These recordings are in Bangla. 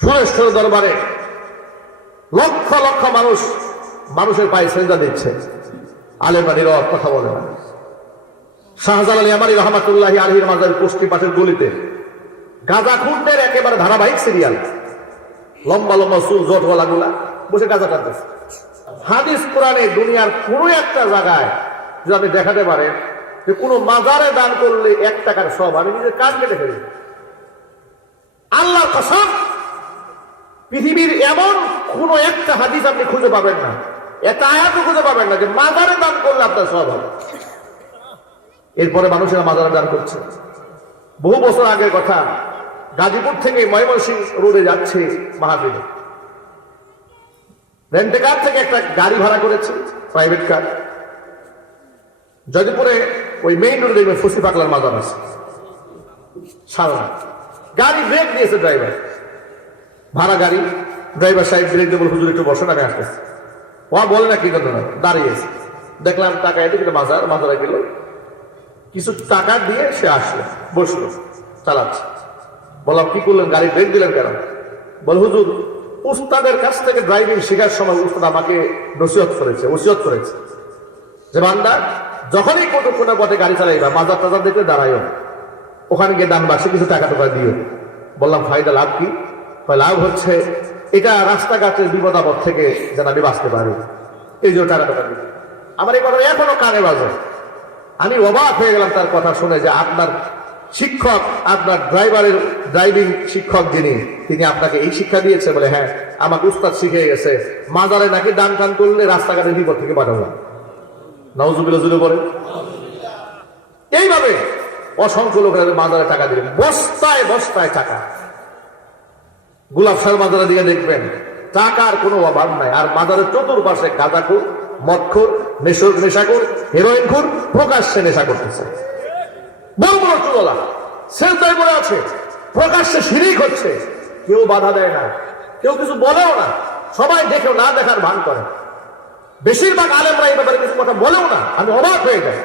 সুরেশ্বর দরবারে লক্ষ লক্ষ মানুষ, মানুষের পায়ে সেজদা দিচ্ছে। আলেমানির কথা বলে না। শাহজালাল ইয়ামানি রহমাতুল্লাহ আলহির মাজার কুষ্টি পাশের গলিতে গাজা খুন্ডের একেবারে ধারাবাহিক সিরিয়াল। লম্বা লম্বা চুল জটওয়ালা গুলা বসে গাজা টানতেছে হাদিস কোরআনে দুনিয়ার কোনো একটা জায়গায় যদি আপনি দেখাতে পারেন যে কোনো মাজারে দান করলে এক টাকার সব, আমি নিজের কাজ কেটে ফেলি। আল্লাহ কসম পৃথিবীর এমন কোন একটা হাদিস আপনি খুঁজে পাবেন না। একটা আয়াতও খুঁজে পাবেন না যে মাজারে দান করলে আপনার সব হবে। এরপরে মানুষেরা মাজারে দান করছে। বহু বছর আগের কথা, গাজীপুর থেকে ময়মনসিংহ রোডে যাচ্ছে মাহাবীরে রেন্টে কার থেকে একটা গাড়ি ভাড়া করেছে? Private car. জয়দেবপুরে ওই মেইন রোডে দেখবেন ফুসি পাকলার মাজার আছে। সারনা গাড়ি ব্রেক দিয়েছে ড্রাইভার ভাড়া গাড়ি ড্রাইভার সাহেব ব্রেক দেবল হুজুর একটু বসেন আমি আসতেছি। ও বলে না কি কথা না দাঁড়িয়েছে দেখলাম টাকা এতে কিন্তু মাজার মাজারে গেল। কিছু টাকা দিয়ে সে আসলো, বসল, চালাচ্ছে। বললাম, কি করলেন? গাড়ি ব্রেক দিলেন কেন? বল, হুজুর, উস্তাদের কাছ থেকে ড্রাইভিং শেখার সময় উস্তাদ আমাকে নসিহত করেছে ওসিয়ত করেছে। যে বান্দা, যখনই কোনো কোনো পথে গাড়ি চালাইবা, বাজার টাজার দেখলে দাঁড়াইও। ওখানে গিয়ে দান বাক্সে কিছু টাকা টাকা দিও। বললাম, ফায়দা লাভ কি? লাভ হচ্ছে। এটা রাস্তাঘাটের বিপদ আপদ থেকে যেন আমি বাঁচতে পারি। এই জন্য টাকা টাকা আমার এই কথা এখনও কানে বাজে। আমি অবাক হয়ে গেলাম তার কথা শুনে যে আপনার শিক্ষক, আপনার ড্রাইভারের, ড্রাইভিং শিক্ষক যিনি, তিনি আপনাকে এই শিক্ষা দিয়েছে বলে হ্যাঁ আমাকে উস্তাদ শিখে গেছে। মাজারে নাকি ডান টান করলে রাস্তাঘাটের বিপদ থেকে পাঠাবো নওজুবিল্লা পড়ে এইভাবে অসংখ্য লোকের মাজারে টাকা দিলেন। বস্তায় বস্তায় টাকা। গুলাব সার মাজারের দিকে দেখবেন। টাকার কোনো অভাব নাই। আর মাজারের চতুর্পাশে গাঁদাখুর মদখুর নেশর নেশাখুর, হেরোইনখুর প্রকাশ্যে নেশা করতেছে। বড় বড় চুলা সেলতাই বলে আছে, প্রকাশ্যে শিরিক হচ্ছে। কেউ বাধা দেয় না, কেউ কিছু বলেও না। সবাই দেখেও না দেখার ভান করে। বেশিরভাগ আলেমরা এই ব্যাপারে কিছু কথা বলেও না। আমি অবাক হয়ে যাই।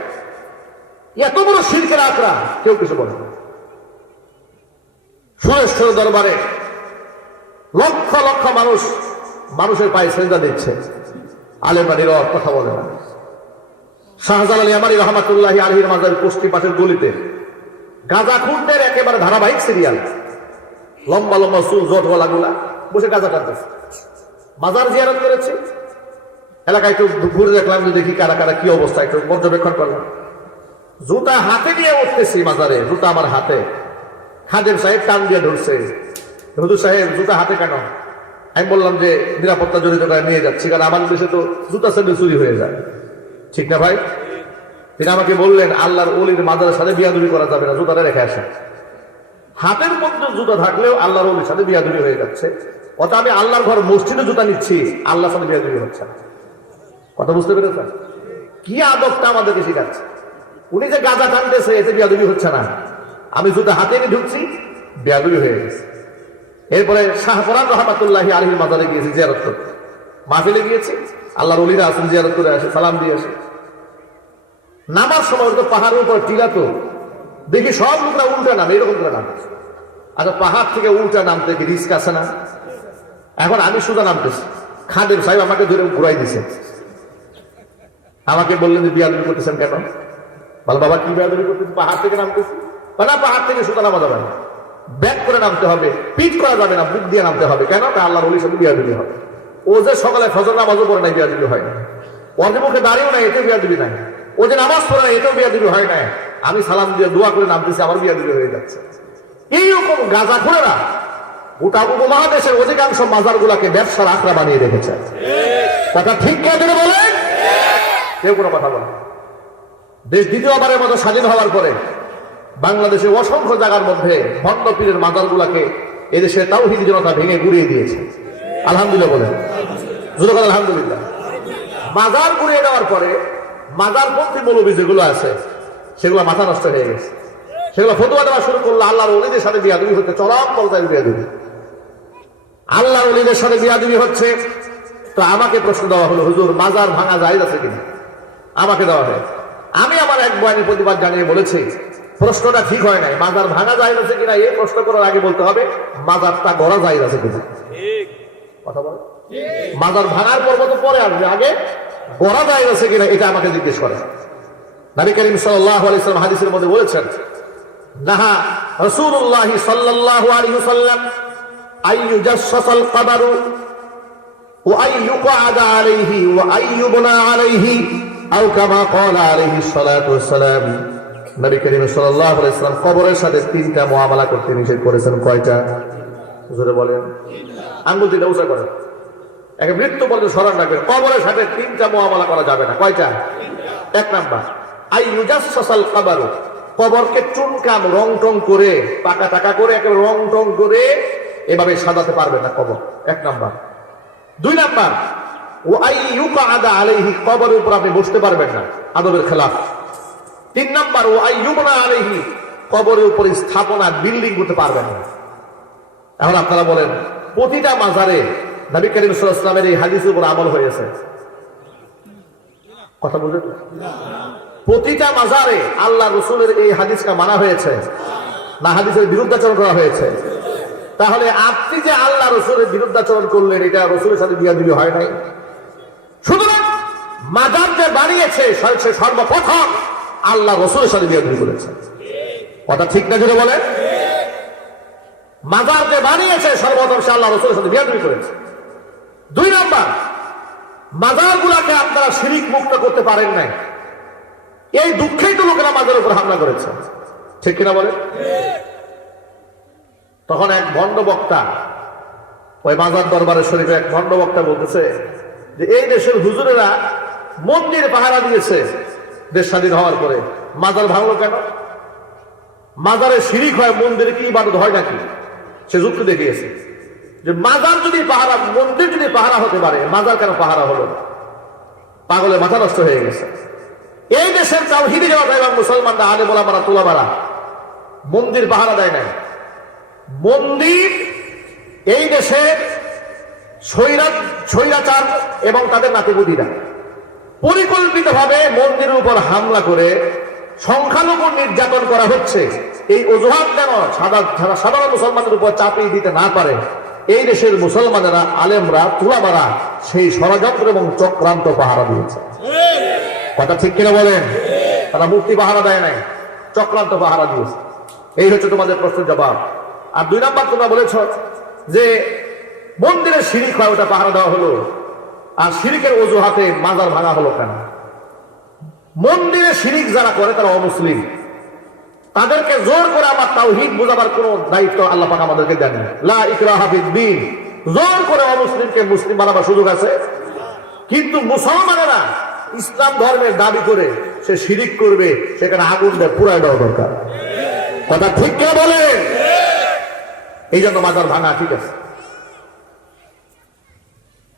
এত বড় শিল্পের আঁকড়া কেউ কিছু বলে না। সুরেশ্বর দরবারে লক্ষ লক্ষ মানুষ মানুষের পায়ে সেজদা দিচ্ছে। আলেমানির কথা বলে না। শাহজালাল ইয়ামানি রহমাতুল্লাহ আলহির মাজার কুষ্টি পাশের গলিতে গাজা খুন্ডের একেবারে ধারাবাহিক সিরিয়াল। লম্বা লম্বা চুল জটওয়ালা গুলা বসে গাঁজা টানতেছে মাজার জিয়ারত করেছে। এলাকায় একটু ঘুরে দেখলাম যে দেখি কারা কারা কি অবস্থা, একটু পর্যবেক্ষণ করলাম। জুতা হাতে নিয়ে উঠতেছি মাজারে, জুতা আমার হাতে। খাদের সাহেব টান দিয়ে ধরছে। হুজুর সাহেব, জুতা হাতে কেন? আমি বললাম যে, নিরাপত্তা জড়িত নিয়ে যাচ্ছি, কারণ আমার দেশে তো জুতা সাথে চুরি হয়ে যায়। ঠিক না ভাই? তিনি আমাকে বললেন, আল্লাহর অলির মাজারের সাথে বিয়াদুরি করা যাবে না জুতাটা রেখে আসে হাতের মধ্যে জুতা থাকলেও আল্লাহর অলির সাথে বিয়াদুরি হয়ে যাচ্ছে। অত আমি আল্লাহর ঘর মসজিদে জুতা নিচ্ছি, আল্লাহর সাথে বিয়াদুরি হচ্ছে না। কথা বুঝতে পেরেছেন? কি আদবটা আমাদেরকে শিখাচ্ছে? উনি যে গাঁজা টানতেছে, এতে বিয়াদুবি হচ্ছে না। আমি জুতা হাতে নিয়ে ঢুকছি, বিয়াদুবি হয়ে গেছে। এরপরে শাহফরান রহমাতুল্লাহ আলহির মাজারে গিয়েছি জিয়ারত করতে। মাহফিলে গিয়েছি, আল্লাহর অলিরা আসেন জিয়ারত করে আসে, সালাম দিয়ে আসে। নামার সময় তো পাহাড়ের উপর টিলা তো, দেখি সব লোকরা উল্টা নামে, এরকম করে নামে। আচ্ছা পাহাড় থেকে উল্টা নামতে কি রিস্ক আছে না? এখন আমি সোজা নামতেছি। খাদের সাহেব আমাকে ধরে ঘুরাই দিছে। আমাকে বললেন যে বিয়াদুরি করতেছেন কেন? বল, বাবা, কি বিয়াদুরি করতেছি পাহাড় থেকে নামতেছি। না, পাহাড় থেকে সোজা নামা যাবে না। ব্যাক করে নামতে হবে পিট করা যাবে না, বুক দিয়ে নামতে হবে। কেন? তা আল্লাহর অলির সাথে বিয়াদুরি হবে। ও যে সকালে ফজর নামাজও পড়ে নাই বিয়াদুরি হয় না মুখে দাঁড়িয়েও নাই এতে বিয়াদুরি নাই। ও যে নামাজ পড়ে নাই, এতেও বিয়াদুরি হয় না আমি সালাম দিয়ে দোয়া করে নামতেছি, আমার বিয়াদুরি হয়ে যাচ্ছে। এইরকম গাঁজা খোরেরা গোটা উপমহাদেশের অধিকাংশ মাজার গুলাকে ব্যবসার আখড়া বানিয়ে রেখেছে। কথা ঠিক কে করে বলেন? কেউ কোনো কথা বলে দেশ দ্বিতীয়বারের মতো স্বাধীন হওয়ার পরে বাংলাদেশে অসংখ্য জায়গার মধ্যে ভণ্ড পীরের মাজার গুলাকে এদেশে তাওহিদ জনতা ভেঙে গুড়িয়ে দিয়েছে। আলহামদুলিল্লাহ বলেন। আলহামদুলিল্লাহ। মাজার গুড়িয়ে দেওয়ার পরে মাজার পন্থী মৌলবী যেগুলো আছে, সেগুলো মাথা নষ্ট হয়ে গেছে। সেগুলো ফতুয়া দেওয়া শুরু করল, আল্লাহর অলিদের সাথে বিয়াদুবি হচ্ছে, চরম পর্যায়ে বিয়াদুবি। আল্লাহর অলিদের সাথে বিয়াদুবি হচ্ছে, তো আমাকে প্রশ্ন দেওয়া হলো, হুজুর, মাজার ভাঙা যায় আছে কিনা? আমাকে দেওয়া হয়। আমি আমার এক বয়ানের প্রতিবাদ জানিয়ে বলেছি প্রশ্নটা ঠিক হয় নাই। মাজার ভাঙা যায় আছে কিনা এই প্রশ্ন করার আগে বলতে হবে মাজারটা গড়া যায় আছে কিছু কথা বলে মাজার ভাঙার পর তো পরে আসবে আগে গড়া যায় আছে কিনা এটা আমাকে জিজ্ঞেস করে নবী করিম সাল্লাহ আলাইসালাম হাদিসের মধ্যে বলেছেন নাহা রসুল্লাহ সাল্লাহ আলহি সাল্লাম আইয়ু জাসাল কাদারু ও আইয়ু কাদা আলাইহি ও আইয়ু বোনা আলাইহি আও কামা কল আলাইহি সালাতু সালাম নবী করিম সাল্লাল্লাহু আলাইহি সাল্লাম কবরের সাথে তিনটা মুআমালা করতে নিষেধ করেছেন। কয়টা? বলেন। আঙ্গুল দিলে উঁচা করেন। একে মৃত্যু পর্যন্ত স্মরণ রাখবেন। কবরের সাথে তিনটা মুআমালা করা যাবে না। কয়টা? এক নাম্বার, আই ইউজাসসাসাল কবরু কবরকে চুনকাম রং টং করে, পাকা টাকা করে, একেবারে রং টং করে এভাবে সাজাতে পারবেন না কবর। এক নাম্বার। দুই নাম্বার ও আই ইউকা আদা আলাইহি কবরের উপর আপনি বসতে পারবেন না আদবের খেলাফ। তিন নম্বর, ও আই ইউবনা আলাইহি কবরের উপর স্থাপনা, বিল্ডিং করতে পারবেন না। এখন আপনারা বলেন, প্রতিটা মাজারে নবী করিম সাল্লাল্লাহু এই হাদিসের উপর আমল হয়েছে? কথা বলছেন প্রতিটা মাজারে আল্লাহ রসুলের এই হাদিসটা মানা হয়েছে, না হাদিসের বিরুদ্ধাচরণ করা হয়েছে। তাহলে আপনি যে আল্লাহ রসুলের বিরুদ্ধাচরণ করলেন, এটা রসুলের সাথে বিয়া দিবি হয় নাই? সুতরাং মাজার যে বানিয়েছে সর্বপ্রথম আল্লাহ রসুলের সাথে বিয়া দিবি করেছে। কথা ঠিক না জুড়ে বলেন? মাজার যে বানিয়েছে, সর্বপ্রথম সে আল্লাহ রসুলের সাথে বিয়া করেছে। দুই নাম্বার মাজার গুলাকে আপনারা শিরিক মুক্ত করতে পারেন নাই। এই দুঃখেই তো লোকেরা মাজার উপর হামলা করেছে। ঠিক কিনা বলে তখন এক ভণ্ড বক্তা, ওই মাজার দরবারের শরীফে এক ভণ্ড বক্তা বলতেছে যে, এই দেশের হুজুরেরা মন্দির পাহারা দিয়েছে দেশ স্বাধীন হওয়ার পরে। মাজার ভাঙলো কেন? মাজারে শিরিক হয় মন্দিরে কি ইবাদত হয় নাকি? সে যুক্তি দেখিয়েছে যে মাজার যদি পাহারা, মন্দির যদি পাহারা হতে পারে, মাজার কেন পাহারা হলো পাগলে মাথা নষ্ট হয়ে গেছে। এই দেশের তাওহিদি জবাব এবং মুসলমানরা আলে বলা মারা তোলা মারা মন্দির পাহারা দেয় নাই। মন্দির এই দেশে স্বৈরা স্বৈরাচার এবং তাদের নাতিপুতিরা। পরিকল্পিতভাবে মন্দিরের উপর হামলা করে সংখ্যালঘু নির্যাতন করা হচ্ছে। এই অজুহাত সাদা- সাধারণ মুসলমানদের উপর চাপিয়ে দিতে না পারে, এই দেশের মুসলমানেরা, আলেমরা তুলামারা সেই ষড়যন্ত্র এবং চক্রান্ত পাহারা দিয়েছে। কথা ঠিক কিনা বলেন? তারা মুক্তি পাহারা দেয় নাই, চক্রান্ত পাহারা দিয়েছে। এই হচ্ছে তোমাদের প্রশ্নের জবাব। আর দুই নাম্বার তোমরা বলেছ যে মন্দিরের শিরিক হয় ওটা পাহারা দেওয়া হলো। আর শিরিকের অজুহাতে মাজার ভাঙা হলো কেন? মন্দিরে শিরিক যারা করে, তারা অমুসলিম। তাদেরকে জোর করে আমার তাওহিদ বোঝাবার কোন দায়িত্ব আল্লাহ পাক আমাদেরকে দেন। লা ইকরাহা ফিদ্দিন জোর করে অমুসলিমকে মুসলিম বানাবার সুযোগ আছে? কিন্তু মুসলমানেরা ইসলাম ধর্মের দাবি করে সে শিরিক করবে, সেখানে আগুন দিয়ে পুরাই দেওয়া দরকার। কথা ঠিক কে বলে এই জন্য মাজার ভাঙা ঠিক আছে।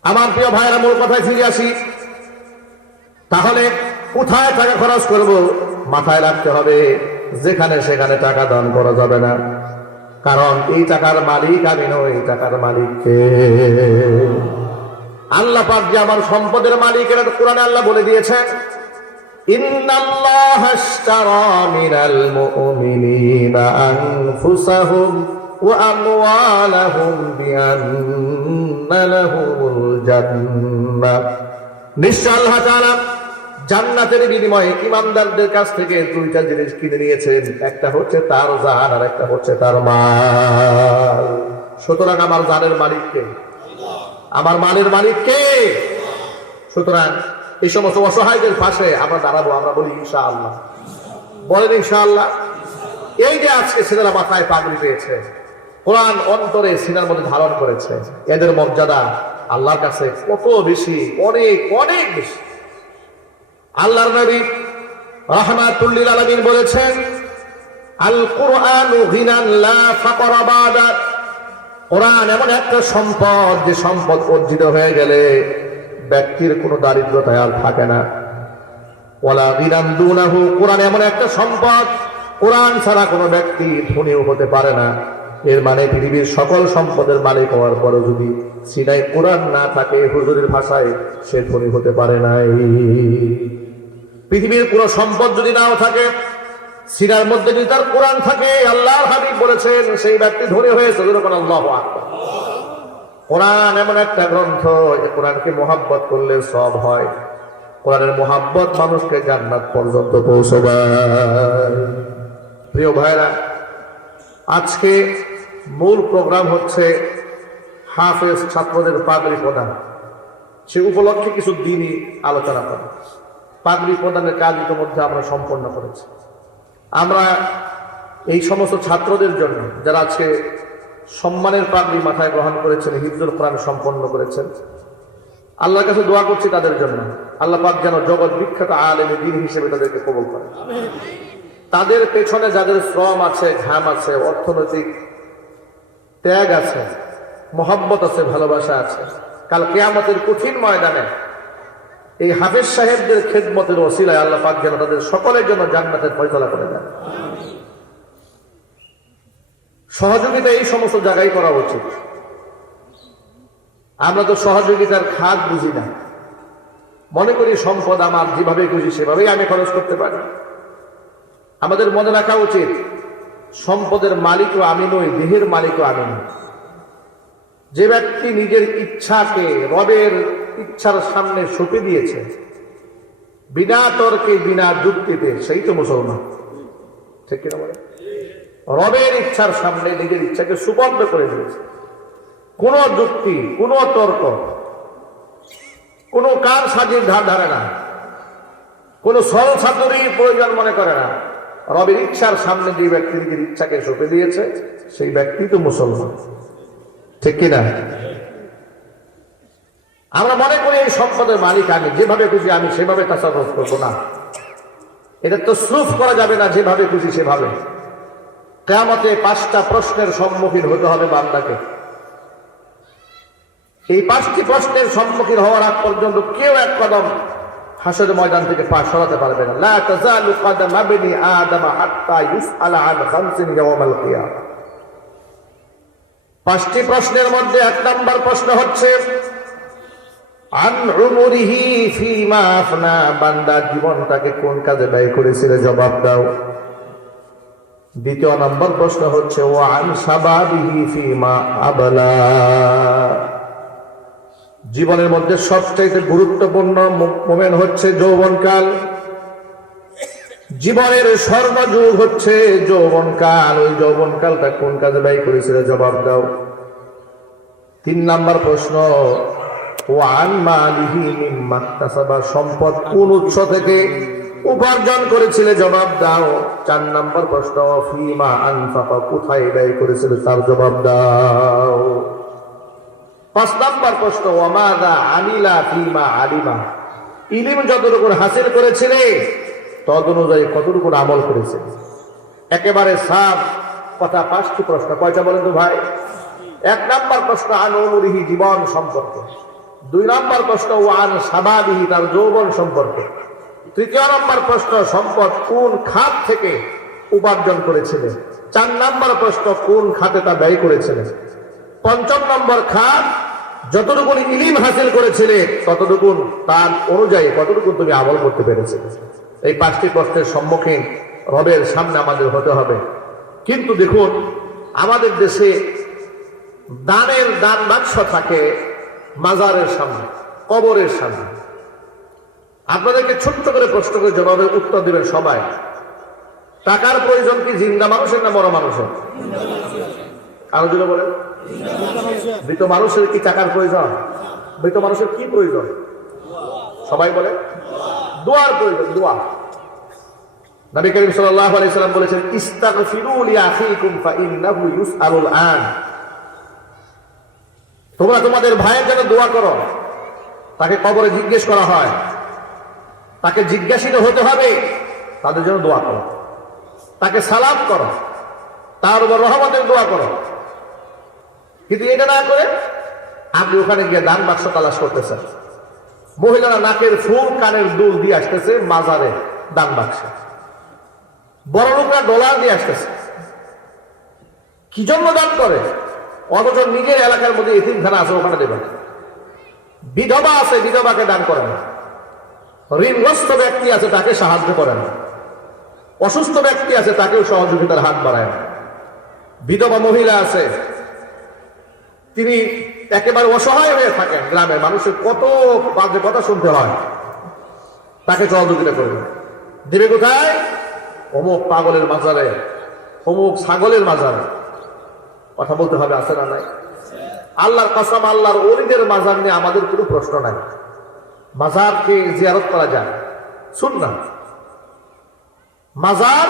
আমার প্রিয় ভাইয়েরা, মূল কথায় ফিরে আসি। তাহলে কোথায় টাকা খরচ করব? মাথায় রাখতে হবে, যেখানে সেখানে টাকা দান করা যাবে না। কারণ এই টাকার মালিক আমি নই, এই টাকার মালিককে আল্লাহ পাক যে আমার সম্পদের মালিক, এটা কোরআনে আল্লাহ বলে দিয়েছেন। ইন্নাল্লাহ আশতারা মিনাল মুমিনিনা আনফুসাহুম ওয়া আমওয়ালাহুম বিআন্না লাহুমুল জান্নাতের বিনিময়ে ইমানদারদের কাছ থেকে দুইটা জিনিস কিনে নিয়েছেন। একটা হচ্ছে তার জান আর একটা হচ্ছে তার মাল। সুতরাং আমার জানের মালিককে আমার মালের মালিক কে? সুতরাং এই সমস্ত অসহায়দের পাশে আমরা দাঁড়াবো, আমরা বলি ইনশা আল্লাহ বলেন ইনশা আল্লাহ এই যে আজকে ছেলেরা মাথায় পাগড়ি পেয়েছে, কোরআন অন্তরে সিনার মধ্যে ধারণ করেছে, এদের মর্যাদা আল্লাহর কাছে কত বেশি, অনেক অনেক বেশি। আল্লাহর নবী রহমাতুল্লিল আলামিন বলেছেন আল কোরআন কোরআন এমন একটা সম্পদ যে সম্পদ অর্জিত হয়ে গেলে ব্যক্তির কোনো দারিদ্রতায় আর থাকে না। ওলা বিরান দুনাহু, কোরআন এমন একটা সম্পদ, কোরআন ছাড়া কোনো ব্যক্তি ধনীও হতে পারে না। এর মানে পৃথিবীর সকল সম্পদের মালিক হওয়ার পরও যদি সিনাই কোরআন না থাকে, হুজুরের ভাষায় সে ধনী হতে পারে নাই। পৃথিবীর কোনো সম্পদ যদি নাও থাকে, সিনার মধ্যে যদি তার কোরআন থাকে, আল্লাহর হাবিব বলেছেন, সেই ব্যক্তি ধরে হয়েছে, যেরকম আল্লাহ। কোরআন এমন একটা গ্রন্থ যে কোরআনকে মোহাব্বত করলে সব হয়। কোরআনের মোহাব্বত মানুষকে জান্নাত পর্যন্ত পৌঁছবায় প্রিয় ভাইরা আজকে মূল প্রোগ্রাম হচ্ছে হাফেজ ছাত্রদের পাগড়ি প্রদান। সে উপলক্ষে কিছু দিনই আলোচনা করে। পাগড়ি প্রদানের কাজ ইতিমধ্যে আমরা সম্পন্ন করেছি। আমরা এই সমস্ত ছাত্রদের জন্য, যারা আজকে সম্মানের পাগড়ি মাথায় গ্রহণ করেছেন, হিফজুল কোরআন সম্পন্ন করেছেন, আল্লাহর কাছে দোয়া করছি তাদের জন্য। আল্লাহ পাক যেন জগৎ বিখ্যাত আলেম দিন হিসেবে তাদেরকে কবল করে তাদের পেছনে যাদের শ্রম আছে, ঘাম আছে, অর্থনৈতিক ত্যাগ আছে, মোহাব্বত আছে, ভালোবাসা আছে। কাল কেয়ামতের কঠিন ময়দানে এই হাফেজ সাহেবদের খেদমতের ওসিলায় আল্লাহ পাক যেন তাদের সকলের জন্য জান্নাতের ফয়সলা করে দেন। সহযোগিতা এই সমস্ত জায়গায় করা উচিত। আমরা তো সহযোগিতার খাত বুঝি না। মনে করি সম্পদ আমার যেভাবে খুশি সেভাবেই আমি খরচ করতে পারি। আমাদের মনে রাখা উচিত সম্পদের মালিকও আমি নই, দেহের মালিকও আমি নই। যে ব্যক্তি নিজের ইচ্ছাকে, রবের ইচ্ছার সামনে সঁপে দিয়েছে, বিনা তর্কে, বিনা যুক্তিতে, সেই তো মুসলমান। ঠিক কিনা বলে রবের ইচ্ছার সামনে নিজের ইচ্ছাকে সুবন্ধ করে দিয়েছে। কোন যুক্তি, কোন তর্ক, কোন কার সাজির ধার ধারে না। কোন সরল ছাত্রই প্রয়োজন মনে করে না। রবের ইচ্ছার সামনে যে ব্যক্তি নিজের ইচ্ছাকে সঁপে দিয়েছে, সেই ব্যক্তি তো মুসলমান। ঠিক কিনা আমরা মনে করি এই সম্পদের মালিক আমি, যেভাবে খুশি আমি, সেভাবে তাসারফ করব না। এটা তো স্রুফ করা যাবে না, যেভাবে খুশি সেভাবে। কেয়ামতে পাঁচটা প্রশ্নের সম্মুখীন হতে হবে বান্দাকে। এই পাঁচটি প্রশ্নের সম্মুখীন হওয়ার আগ পর্যন্ত কেউ এক কদম হাসর ময়দান থেকে পা সরাতে পারবে না। লা কদম আবনি আদম হাত্তা ইউসআলা আন খামসিন পাঁচটি প্রশ্নের মধ্যে এক নম্বর প্রশ্ন হচ্ছে, আন উমরিহি ফিমা আফনা, বান্দা জীবনটাকে কোন কাজে ব্যয় করেছিল? জবাব দাও। দ্বিতীয় নম্বর প্রশ্ন হচ্ছে ও আন সাবাবিহি ফিমা আবলা। জীবনের মধ্যে সবচাইতে গুরুত্বপূর্ণ মোমেন্ট হচ্ছে যৌবনকাল। জীবনের স্বর্ণযুগ হচ্ছে যৌবনকাল। ওই যৌবনকালটা কোন কাজে ব্যয় করেছিল? জবাব দাও। তিন নাম্বার প্রশ্ন সম্পদ কোন উৎস থেকে উপার্জন করেছিলে? জবাব দাও। চার নাম্বার প্রশ্ন, ফিমা আনফাকা কোথায় ব্যয় করেছিল? তার জবাব দাও। পাঁচ নাম্বার প্রশ্ন ওমাদা আনিলা ফিমা আলিমা? ইলিম যতটুকু হাসিল করেছিলে তদ অনুযায়ী কতটুকু আমল করেছে? একেবারে সাফ, কথা পাঁচটি প্রশ্ন। কয়টা বলেন তো ভাই? এক নাম্বার প্রশ্ন, আন অনুরিহি জীবন সম্পর্কে? দুই নাম্বার প্রশ্ন, ওয়ান সাবাবিহি তার যৌবন সম্পর্কে? তৃতীয় নম্বর প্রশ্ন, সম্পদ কোন খাত থেকে উপার্জন করেছিলেন চার নাম্বার প্রশ্ন, কোন খাতে তা ব্যয় করেছিলেন পঞ্চম নম্বর, খাত যতটুকু ইলিম হাসিল করেছিলে ততটুকু তার অনুযায়ী কতটুকু তুমি আমল করতে পেরেছিলে। এই পাঁচটি প্রশ্নের সম্মুখীন রবের সামনে আমাদের হতে হবে। কিন্তু দেখুন, আমাদের দেশে দানের দান বাক্স থাকে মাজারের সামনে, কবরের সামনে। আপনাদেরকে ছোট্ট করে প্রশ্ন করে জবাবে উত্তর দেবেন সবাই। টাকার প্রয়োজন কি জিন্দা মানুষের না বড় মানুষের? আরও দিলে বলেন। মৃত মানুষের কি টাকার প্রয়োজন? মৃত মানুষের কি প্রয়োজন? সবাই বলে, দোয়ার প্রয়োজন, দোয়া। নবী করিম সাল্লাল্লাহু আলাইহি সাল্লাম বলেছেন, ইস্তাগফিরু লি আখিকুম ফা ইন্নাহু ইউসআলুল আন। তোমরা তোমাদের ভাইয়ের জন্য দোয়া করো। তাকে কবরে জিজ্ঞেস করা হয়। তাকে জিজ্ঞাসিত হতে হবে, তাদের জন্য দোয়া করো। তাকে সালাম করো। তার উপর রহমতের দোয়া করো। কিন্তু এটা না করে আপনি ওখানে গিয়ে দান বাক্স তালাশ করতেছেন। মহিলারা নাকের ফুল কানের দুল দিয়ে আসতেছে মাজারে দান বাক্সে। বড় লোকরা ডলার দিয়ে আসতেছে। কি জন্য দান করে? অথচ নিজের এলাকার মধ্যে এতিমখানা আছে, ওখানে দেবেন। বিধবা আছে, বিধবাকে দান করে না। ঋণগ্রস্ত ব্যক্তি আছে, তাকে সাহায্য করে না। অসুস্থ ব্যক্তি আছে, তাকেও সহযোগিতার হাত বাড়ায় বিধবা মহিলা আছে তিনি একেবারে অসহায় হয়ে থাকেন গ্রামের মানুষের কত বাজে কথা শুনতে হয়। তাকে সহযোগিতা করবে দেবে কোথায়? অমুক পাগলের মাজারে, অমুক ছাগলের মাজারে। কথা বলতে হবে, আছে না নাই? আল্লাহর কাসাম, আল্লাহর অলিদের মাজার নিয়ে আমাদের কোনো প্রশ্ন নাই। মাজারকে জিয়ারত করা যায় শুন না মাজার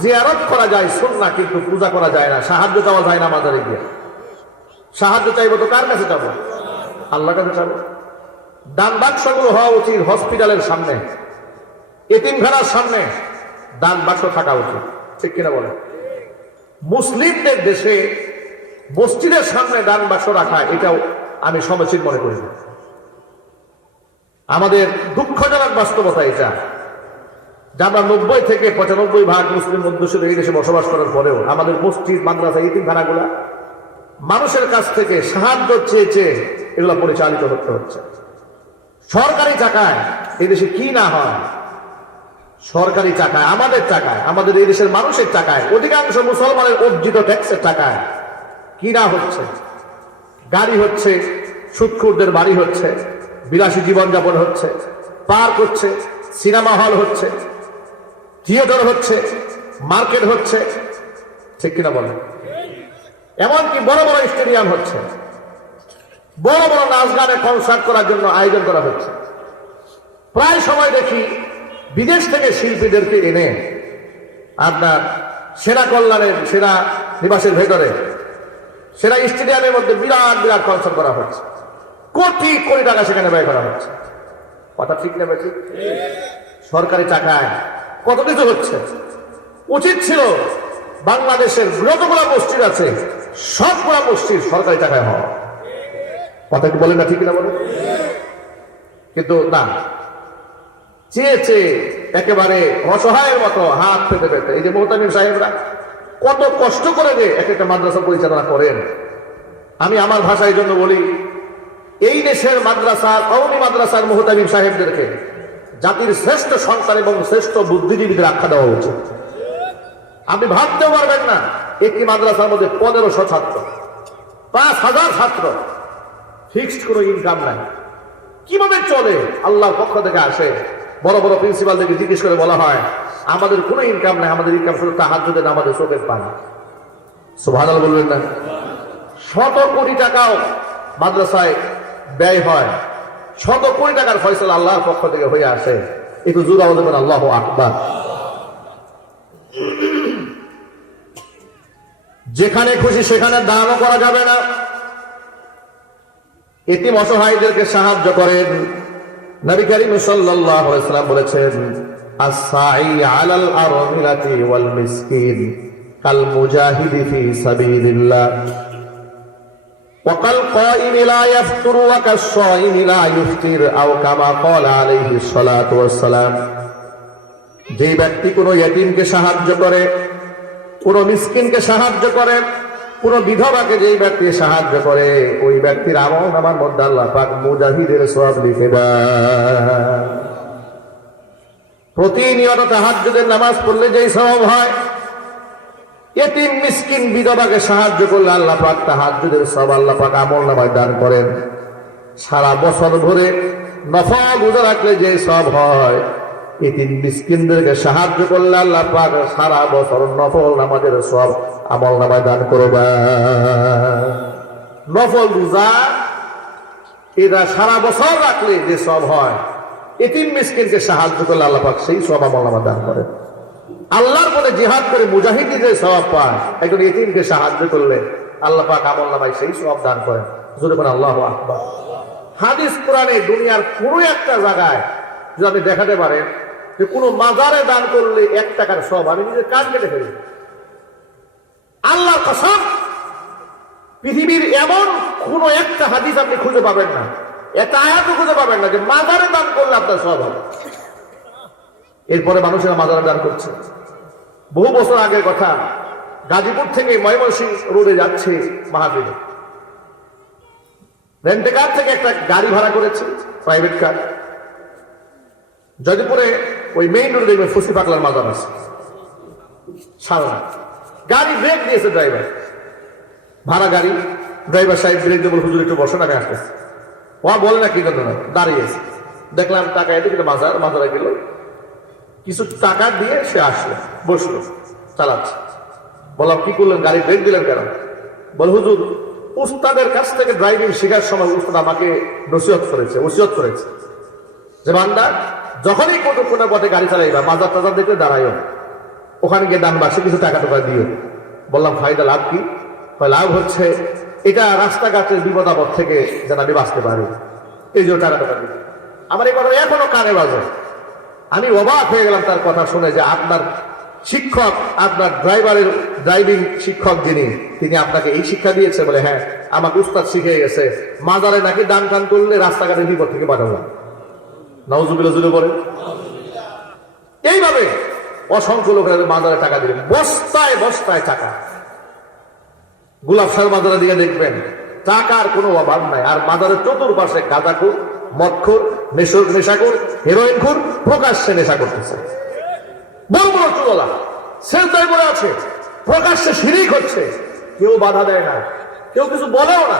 জিয়ারত করা যায় শুন না কিন্তু পূজা করা যায় না, সাহায্য চাওয়া যায় না মাজারে গিয়ে। সাহায্য চাইব তো কার কাছে যাব? আল্লাহ কাছে যাব। দান বাক্সগুলো হওয়া উচিত হসপিটালের সামনে, এতিমখানার সামনে। দান বাক্স থাকা উচিত, ঠিক কিনা বলে মুসলিমদের দেশে মসজিদের সামনে দান বাক্স রাখা, এটাও আমি সমীচীন মনে করি আমাদের দুঃখজনক বাস্তবতা এটা, যে আমরা নব্বই থেকে পঁচানব্বই ভাগ মুসলিম মধ্যশীল এই দেশে বসবাস করার পরেও আমাদের মসজিদ, মাদ্রাসা ইতিমখানাগুলা মানুষের কাছ থেকে সাহায্য চেয়ে চেয়ে এগুলো পরিচালিত করতে হচ্ছে। সরকারি টাকায় এই দেশে কি না হয়? সরকারি টাকায় আমাদের টাকায় আমাদের এই দেশের মানুষের টাকায় অধিকাংশ মুসলমানের অর্জিত ট্যাক্সের টাকায় কি না হচ্ছে? গাড়ি হচ্ছে, সুৎখুরদের বাড়ি হচ্ছে, বিলাসী জীবনযাপন হচ্ছে, পার্ক হচ্ছে, সিনেমা হল হচ্ছে, থিয়েটার হচ্ছে, মার্কেট হচ্ছে, ঠিক কিনা বলেন? এমনকি বড় বড় স্টেডিয়াম হচ্ছে। বড় বড় নাচ গানে কনসার্ট করার জন্য আয়োজন করা হচ্ছে। প্রায় সময় দেখি বিদেশ থেকে শিল্পীদেরকে এনে আপনার সেনা কল্যাণের সেনা নিবাসের ভেতরে সেনা স্টেডিয়ামের মধ্যে বিরাট বিরাট কনসার্ট করা হচ্ছে। কোটি কোটি টাকা সেখানে ব্যয় করা হচ্ছে। কথা ঠিক নেবে ঠিক। সরকারি টাকায় কত কিছু হচ্ছে? উচিত ছিল বাংলাদেশের যতগুলো মসজিদ আছে, সবগুলো মসজিদ সরকারি টাকায় হওয়া কথা কি বলেন না ঠিক না বলেন? কিন্তু না। চেয়ে চেয়ে একেবারে অসহায়ের মতো হাত পেতে পেতে, এই যে মোহতামিম সাহেবরা কত কষ্ট করে যে এক একটা মাদ্রাসা পরিচালনা করেন। আমি আমার ভাষায় জন্য বলি, এই দেশের মাদ্রাসার কৌমি মাদ্রাসার মোহতামিম সাহেবদেরকে জাতির শ্রেষ্ঠ সন্তান এবং শ্রেষ্ঠ বুদ্ধিজীবীদের আখ্যা দেওয়া উচিত আপনি ভাবতেও পারবেন না, একটি মাদ্রাসার মধ্যে পনেরোশো ছাত্র পাঁচ হাজার ছাত্র ফিক্সড কোনো ইনকাম নাই। কীভাবে চলে? আল্লাহর পক্ষ থেকে আসে। বড় বড় প্রিন্সিপাল থেকে জিজ্ঞেস করে বলা হয়, আমাদের কোনো ইনকাম নাই, আমাদের ইনকাম শুধু তাহার যদি আমাদের চোখের পানি। সুভান বলবেন না। শত কোটি টাকাও মাদ্রাসায় ব্যয় হয়। শত কোটি টাকার ফয়সলা আল্লাহর পক্ষ থেকে হয়ে আসে। একটু জুড়াও দেবেন আল্লাহ আকবার। যেখানে খুশি সেখানে দানও করা যাবে না এতিম অসহায়দেরকে সাহায্য করেন নবী করিম সাল্লাল্লাহু আলাইহি সাল্লাম বলেছেন আস-সাই আলাল আরমিলাতি ওয়াল মিসকিন কাল মুজাহিদি ফি সাবিলিল্লাহ وقال قائم لا يفطر وكالصائم لا يفطر أو كما قال عليه الصلاة والسلام যে ব্যক্তি কোনো ইয়তিমকে সাহায্য করে কোন মিসকিনকে সাহায্য করে কোন বিধবাকে যেই ব্যক্তি সাহায্য করে, ওই ব্যক্তির আমল আমার মধ্যে আল্লাহ পাক মুজাহিদের সব লিখে দেয় প্রতিনিয়ত তাহাজ্জুদের নামাজ পড়লে যেই সব হয়, এতিম মিসকিন বিধবাকে সাহায্য করলে আল্লাহ পাক তাহাজ্জুদের সব আল্লাহ পাক আমল নামায় দান করেন। সারা বছর ধরে নফল রোজা রাখলে যে সব হয় এতিম মিসকিনদেরকে সাহায্য করলে আল্লাহ পাক সারা বছর নফল নামাজের সব আমল নামায় দান করবা। নফল রোজা এটা সারা বছর রাখলে যে সব হয়, এতিম মিসকিনকে সাহায্য করলে আল্লাহ পাক সেই সব আমল নামা দান করেন আল্লাহর পরে জিহাদ করে মুজাহিদি যে সব পায়, একজন এতিমকে সাহায্য করলে আল্লাহ পাক আমল নামায় সেই সব দান করেন। জোরে করে আল্লাহ আকবার। হাদিস কোরআনে দুনিয়ার কোনো একটা জায়গায় যদি আপনি দেখাতে পারেন যে কোনো মাজারে দান করলে এক টাকার সব, আমি নিজের কাজ কেটে ফেলি। আল্লাহ কসম, পৃথিবীর এমন কোন একটা হাদিস আপনি খুঁজে পাবেন না। একটা আয়াতও খুঁজে পাবেন না যে মাজারে দান করলে আপনার সব হবে। এরপরে মানুষেরা মাজারে দান করছে। বহু বছর আগের কথা, গাজীপুর থেকে ময়মনসিংহ রোডে যাচ্ছে মাহাবীরে রেন্টে কার থেকে একটা গাড়ি ভাড়া করেছে? Private car. জয়দেবপুরে ওই মেইন রোডে দেখবে ফুসি পাকলার মাজার আছে। সারা গাড়ি ব্রেক দিয়েছে ড্রাইভার ভাড়া গাড়ি ড্রাইভার সাহেব ব্রেক দেবো হুজুর, একটু বসেন আমি আসতেছি। ও বলে না কি কথা না দাঁড়িয়েছে দেখলাম টাকা এদিকে মাজার, মাজারে গেল। কিছু টাকা দিয়ে সে আসলো, বসল, চালাচ্ছে। বললাম, কি করলেন? গাড়ি ব্রেক দিলেন কেন? বল, হুজুর, উস্তাদের কাছ থেকে ড্রাইভিং শেখার সময় উস্তাদ আমাকে নসিহত করেছে ওসিয়ত করেছে। যে বান্দা যখনই কোনো কোনো পথে গাড়ি চালাইবা, বাজার টাজার দেখে দাঁড়াইও। ওখানে গিয়ে দান বাক্সে কিছু টাকা টাকা দিও। বললাম, ফায়দা লাভ কি? লাভ হচ্ছে, এটা রাস্তাঘাটের বিপদ আপদ থেকে যেন আমি বাঁচতে পারি। এই যে টাকা টাকা দিই আমার এই কথা এখনও কানে বাজে। আমি অবাক হয়ে গেলাম তার কথা শুনে যে আপনার শিক্ষক, আপনার ড্রাইভারের, ড্রাইভিং শিক্ষক যিনি, তিনি আপনাকে এই শিক্ষা দিয়েছে বলে হ্যাঁ আমাকে উস্তাদ শিখে গেছে। মাজারে নাকি দান টান করলে রাস্তাঘাটের বিপদ থেকে বাঁচাবো? নওজুবিল্লা জুড়ে পড়ে এইভাবে অসংখ্য লোকের মাজারে টাকা দিলেন। বস্তায় বস্তায় টাকা। গুলাব সার মাজারের দিকে দেখবেন, টাকার কোনো অভাব নাই। আর মাজারের চতুর্পাশে গাঁদাখুর মদখুর নেশর নেশাখুর, হেরোইনখুর প্রকাশ্যে নেশা করতেছে। বড় বড় চুলা সেলতায় বলে আছে, প্রকাশ্যে শিরিক হচ্ছে। কেউ বাধা দেয় না। কেউ কিছু বলেও না।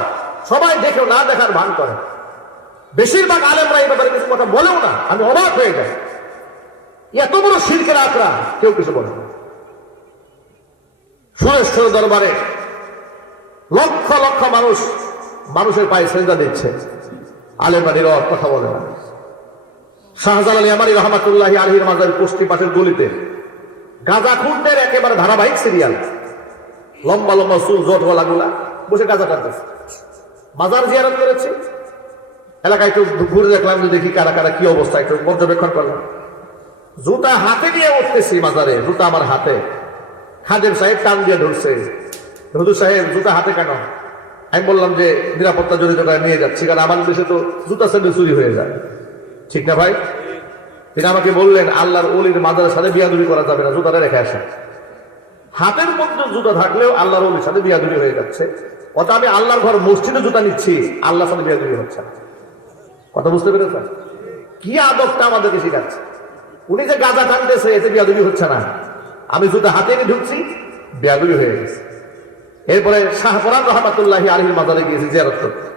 সবাই দেখেও না দেখার ভান করে। বেশিরভাগ আলেমরা এই ব্যাপারে কিছু কথা বলেও না। আমি অবাক হয়ে যাই এত বড় শিল্পের আঁকড়া কেউ কিছু বলে সুরেশ্বর দরবারে লক্ষ লক্ষ মানুষ মানুষের পায়ে সেজদা দিচ্ছে। আলেমানির কথা বলে না। শাহজাল আলী আমারি রহমাতুল্লাহ আলহির মাজার কুষ্টি পাশের গলিতে গাঁজা খুন্ডের একেবারে ধারাবাহিক সিরিয়াল। লম্বা লম্বা চুল জটওয়ালা গুলা বসে গাঁজা টানতেছে মাজার জিয়ারত করেছে। এলাকায় একটু ঘুরে দেখলাম যে দেখি কারা কারা কি অবস্থা, একটু পর্যবেক্ষণ করলাম। জুতা হাতে নিয়ে উঠতেছি মাজারে, জুতা আমার হাতে। খাদেম সাহেব টান দিয়ে ধরছে। হুজুর সাহেব, জুতা হাতে কেন? আমি বললাম যে, নিরাপত্তা জড়িত করে নিয়ে যাচ্ছি, কারণ আমার দেশে তো জুতা সাথে চুরি হয়ে যায়। ঠিক না ভাই? তিনি আমাকে বললেন, আল্লাহর অলির মাজারের সাথে বিয়াদুরি করা যাবে না জুতাটা রেখে আসে হাতের মধ্যে জুতা থাকলেও আল্লাহর অলির সাথে বিয়াদুরি হয়ে যাচ্ছে। অত আমি আল্লাহর ঘর মসজিদে জুতা নিচ্ছি, আল্লাহর সাথে বিয়াদুরি হচ্ছে না। কথা বুঝতে পেরেছেন? কি আদবটা আমাদেরকে শিখাচ্ছে? উনি যে গাঁজা টানতেছে, এতে বিয়াদুরি হচ্ছে না। আমি জুতা হাতে ঢুকছি বিয়াদুরি হয়ে গেছে। এরপরে শাহপরান রহমাতুল্লাহ আলহির গিয়েছি জিয়ারত করতে।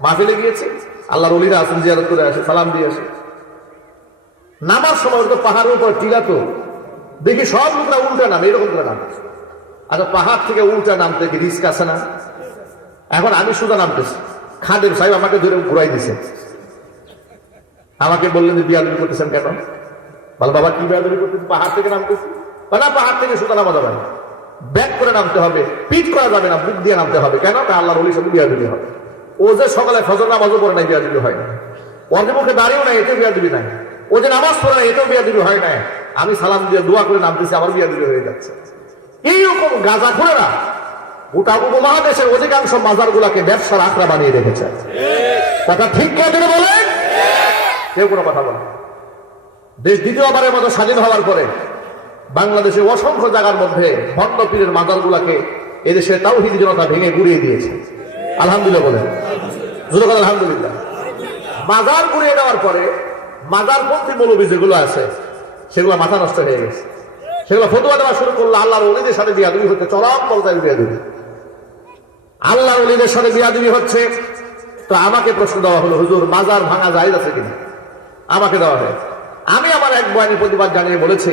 মাহফিলে গিয়েছি, আল্লাহর অলিরা জিয়ারত করে আসে, সালাম দিয়ে আসে। নামার সময় তো পাহাড়ের উপর টিলা তো, দেখি সব লোকরা উল্টা নামে, এরকম করে আচ্ছা পাহাড় থেকে উল্টা নামতে কি রিস্ক আছে না? এখন আমি সোজা নামতেছি। খাদের সাহেব আমাকে ধরে ঘুরাই দিছে। আমাকে বললেন যে বিয়াদুরি করতেছেন কেন? বল বাবা কি বিয়াদুরি করতেছি? পাহাড় থেকে নামতেছি। বলে, না পাহাড় থেকে সোজা নামা যাবে ব্যাক করে নামতে হবে পিট করা যাবে না বুক দিয়ে নামতে হবে। কেন? তা আল্লাহর অলির সাথে বিয়াদুরি হবে ও যে সকালে ফজর নামাজও পড়ে নাই বিয়াদুরি হয় না মুখে দাঁড়িয়েও নাই এতেও বিয়াদুরি নাই। ও যে নামাজ পড়ে নাই এতেও বিয়াদুরি হয় নাই। আমি সালাম দিয়ে দোয়া করে নামতেছি আমার বিয়াদুরি হয়ে যাচ্ছে। এইরকম গাঁজা খোরেরা গোটা উপমহাদেশের অধিকাংশ মাজার গুলাকে ব্যবসার আখড়া বানিয়ে রেখেছে। কথা ঠিক কে বলেন? কেউ কোনো কথা বলে দেশ দ্বিতীয়বারের মতো স্বাধীন হওয়ার পরে বাংলাদেশে অসংখ্য জায়গার মধ্যে ভণ্ড পীরের মাজার গুলাকে এদেশে তাওহিদ জনতা ভেঙে গুড়িয়ে দিয়েছে। আলহামদুলিল্লাহ বলেন। জোরে কথা আলহামদুলিল্লাহ। মাজার গুড়িয়ে দেওয়ার পরে মাজার পন্থী মৌলবী যেগুলো আছে, সেগুলো মাথা নষ্ট হয়ে গেছে। সেগুলো ফতুয়া দেওয়া শুরু করল আল্লাহর অলিদের সাথে বিয়াদুবি হচ্ছে, চরম পর্যায়ে বিয়াদুবি আল্লাহর অলিদের সাথে বিয়াদুবি হচ্ছে। তো আমাকে প্রশ্ন দেওয়া হলো, হুজুর, মাজার ভাঙা যায় আছে কিনা? আমাকে দেওয়া হয়েছে। আমি আমার এক বয়ানি প্রতিবাদ জানিয়ে বলেছি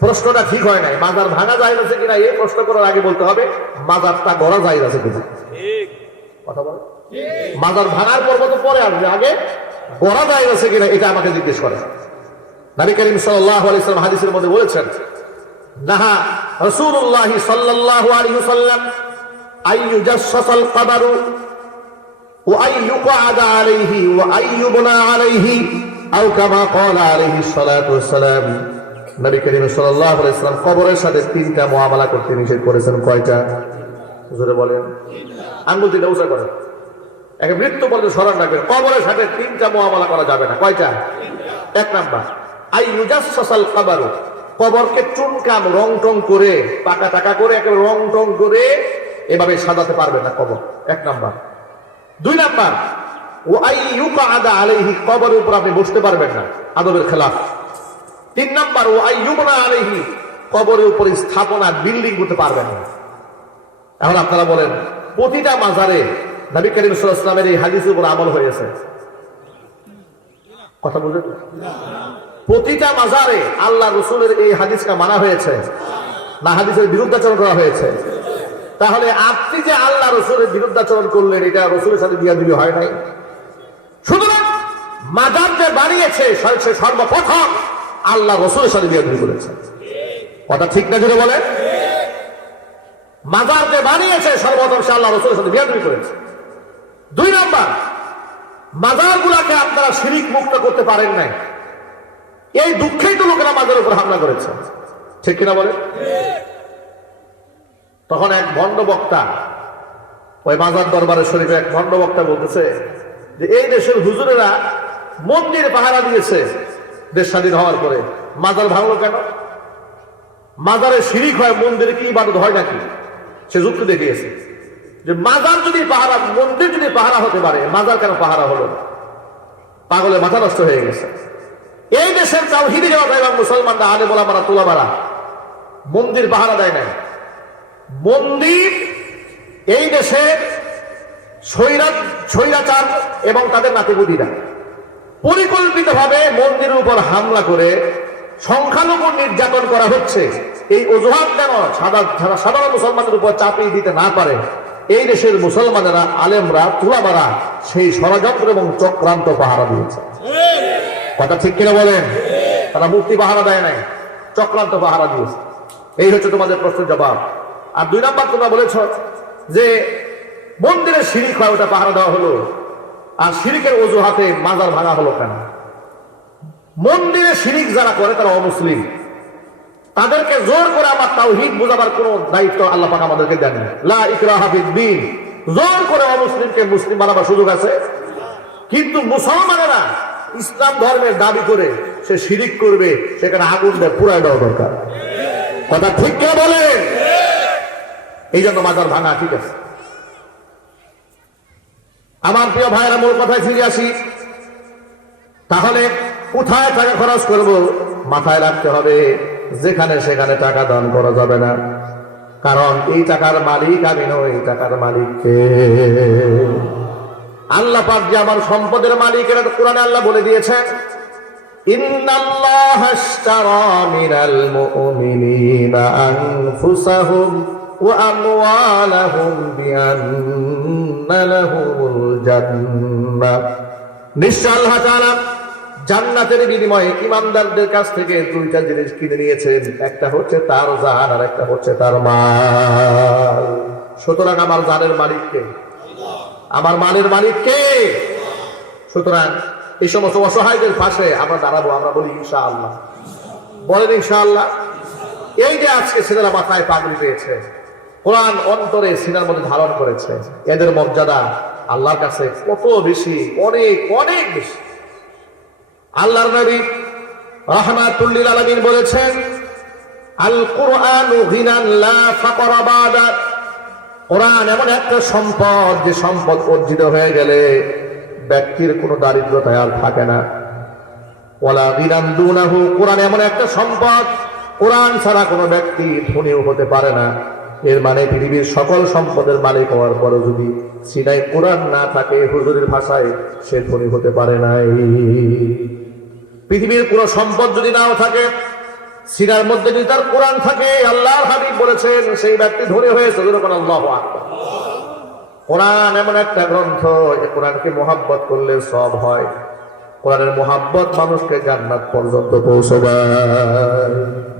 প্রশ্নটা ঠিক হয় নাই। মাজার ভাঙা যায় আছে কিনা এই প্রশ্ন করার আগে বলতে হবে মাজারটা গড়া যায় আছে কিনা। কথা বল মাজার ভাঙার পর তো পরে আসবে আগে গড়া যায় আছে কিনা এটা আমাকে জিজ্ঞেস করে। নারী করিম সাল্লাহ আলাইসালাম হাদিসের মধ্যে বলেছেন নাহা রসুল্লাহ সাল্লাহ আলহি সাল্লাম আইয়ু কাবারু ও আইয়ুকা আদা আলাইহি ও আইয়ুবনা আলাইহি আউ কামা কল আলহি সালাম নবী করিম সাল্লাহ ইসলাম কবরের সাথে তিনটা মহামালা করতে নিষেধ করেছেন। কয়টা? জোরে বলেন। আঙ্গুল তিনটা উঁচা করেন এক মৃত্যু পর্যন্ত স্মরণ রাখবেন। কবরের সাথে তিনটা মহামালা করা যাবে না। কয়টা? এক নাম্বার, আই ইউজাস সসাল খাবারও কবরকে চুনকাম রং টং করে, পাকা টাকা করে একটা রং টং করে এভাবে সাজাতে পারবে না কবর। এক নাম্বার। দুই নাম্বার ও আই ইউকা আদা আলাইহি কবরের উপর আপনি বসতে পারবেন না, আদবের খেলাফ। তিন নাম্বার ও আই ইউবনা আলাইহি কবরের উপরে স্থাপনা, বিল্ডিং করতে পারবেন না। এখন আপনারা বলেন, প্রতিটা মাজারে নবী করিম সাল্লামের এই হাদিসের উপর আমল হয়েছে? কথা বলবেন? প্রতিটা মাজারে আল্লাহ রসুলের এই হাদিসটা মানা হয়েছে, না হাদিসের বিরুদ্ধাচরণ করা হয়েছে। তাহলে আপনি যে আল্লাহ রসুলের বিরুদ্ধাচরণ করলেন, এটা রসুলের সাথে বিয়া দিবি হয় নাই? সুতরাং মাজার যে বানিয়েছে সে- সর্বপ্রথম আল্লাহ রসুলের সাথে বিয়া করেছে। কথা ঠিক না জুড়ে বলেন? মাজার যে বানিয়েছে সর্বপ্রথম সে আল্লাহ রসুলের সাথে বিয়া করেছে। দুই নম্বর মাজার গুলাকে আপনারা শিরিক মুক্ত করতে পারেন নাই। এই দুঃখেই তো লোকেরা মাজার উপর হামলা করেছে। ঠিক কিনা বলে তখন এক ভণ্ড বক্তা, ওই মাজার দরবারের শরীফে এক ভণ্ড বক্তা বলতেছে যে এই দেশের হুজুরেরা মন্দির পাহারা দিয়েছে দেশ স্বাধীন হওয়ার পরে। মাজার ভাঙলো কেন? মাজারে শিরিক হয়, মন্দিরে কি ইবাদত হয় নাকি? সে যুক্তি দেখিয়েছে। যে মাজার যদি পাহারা, মন্দির যদি পাহারা হতে পারে, মাজার কেন পাহারা হলো পাগলে মাথা নষ্ট হয়ে গেছে। এই দেশের তাওহিদি জনতা এবং মুসলমানরা আলে বলা মারা তোলা মারা মন্দির পাহারা দেয় নাই। মন্দির এই দেশের স্বৈরাচার এবং তাদের নাতিপুতিরা। পরিকল্পিতভাবে মন্দিরের উপর হামলা করে সংখ্যালঘু নির্যাতন করা হচ্ছে। এই অজুহাত কেন সাধারণ মুসলমানদের উপর চাপিয়ে দিতে না পারে, এই দেশের মুসলমানেরা, আলেমরা তুলামারা সেই ষড়যন্ত্র এবং চক্রান্ত পাহারা দিয়েছে। কথা ঠিক কিনা বলেন? তারা মুক্তি পাহারা দেয় নাই, চক্রান্ত পাহারা দিয়েছে। এই হচ্ছে তোমাদের প্রশ্নের জবাব। আর দুই নাম্বার তোমরা বলেছ যে মন্দিরে শিরিক হয় ওটা পাহারা দেওয়া হলো। আর শিরিকের অজুহাতে মাজার ভাঙা হলো কেন? মন্দিরে শিরিক যারা করে, তারা অমুসলিম। তাদেরকে জোর করে আমার তাওহিদ বোঝাবার কোন দায়িত্ব আল্লাহ পাক আমাদেরকে দেন। লা ফিদ্দিন জোর করে অমুসলিমকে মুসলিম বানাবার সুযোগ আছে? কিন্তু মুসলমানেরা ইসলাম ধর্মের দাবি করে, সে শিরিক করবে, সেখানে আগুন দেয় পুরাই দেওয়া দরকার। কথা ঠিক কে বলেন? এই জন্য মাজার ভাঙা ঠিক আছে। আমার প্রিয় ভাইয়েরা, মূল কথায় ফিরে আসি। তাহলে কোথায় টাকা খরচ করব? মাথায় রাখতে হবে, যেখানে সেখানে টাকা দান করা যাবে না। কারণ এই টাকার মালিক আমি নই, এই টাকার মালিককে আল্লাহ পাক যে আমার সম্পদের মালিক, এটা কোরআনে আল্লাহ বলে দিয়েছেন ইন্নাল্লাহ আশতারা মিনাল মুমিনিনা আনফুসাহুম। জান্নাহ নিশ্চয় আল্লাহ তাআলা জান্নাতের বিনিময়ে ইমানদারদের কাছ থেকে দুইটা জিনিস কিনে নিয়েছেন। একটা হচ্ছে তার জান আর একটা হচ্ছে তার মাল। সুতরাং আমার জানের মালিককে আমার মালের মালিক কে? সুতরাং এই সমস্ত অসহায়দের পাশে আমরা দাঁড়াবো, আমরা বলি ইনশা আল্লাহ বলেন ইনশা আল্লাহ এই যে আজকে ছেলেরা মাথায় পাগড়ি পেয়েছে কোরআন অন্তরে সিনার মধ্যে ধারণ করেছে। এদের মর্যাদা আল্লাহর কাছে কত বেশি? অনেক অনেক বেশি। আল্লাহর নবী রহমাতুল্লিল আলামিন বলেছেন, আল কোরআন কোরআন এমন একটা সম্পদ যে সম্পদ অর্জিত হয়ে গেলে ব্যক্তির কোনো দারিদ্রতায় আর থাকে না। ওয়ালা গিনান দুনাহু, কোরআন এমন একটা সম্পদ, কোরআন ছাড়া কোনো ব্যক্তি ধনীও হতে পারে না। এর মানে পৃথিবীর সকল সম্পদের মালিক হওয়ার পরও যদি সিনাই কোরআন না থাকে, হুজুরের ভাষায় সে ধনী হতে পারে নাই। পৃথিবীর কোনো সম্পদ যদি নাও থাকে, সিনার মধ্যে যদি তার কোরআন থাকে, আল্লাহর হাবিব বলেছেন, সেই ব্যক্তি ধরে হয়েছে, যেরকম আল্লাহ। কোরআন এমন একটা গ্রন্থ যে কোরআনকে মোহাব্বত করলে সব হয়। কোরআনের মোহাব্বত মানুষকে জান্নাত পর্যন্ত পৌঁছবায়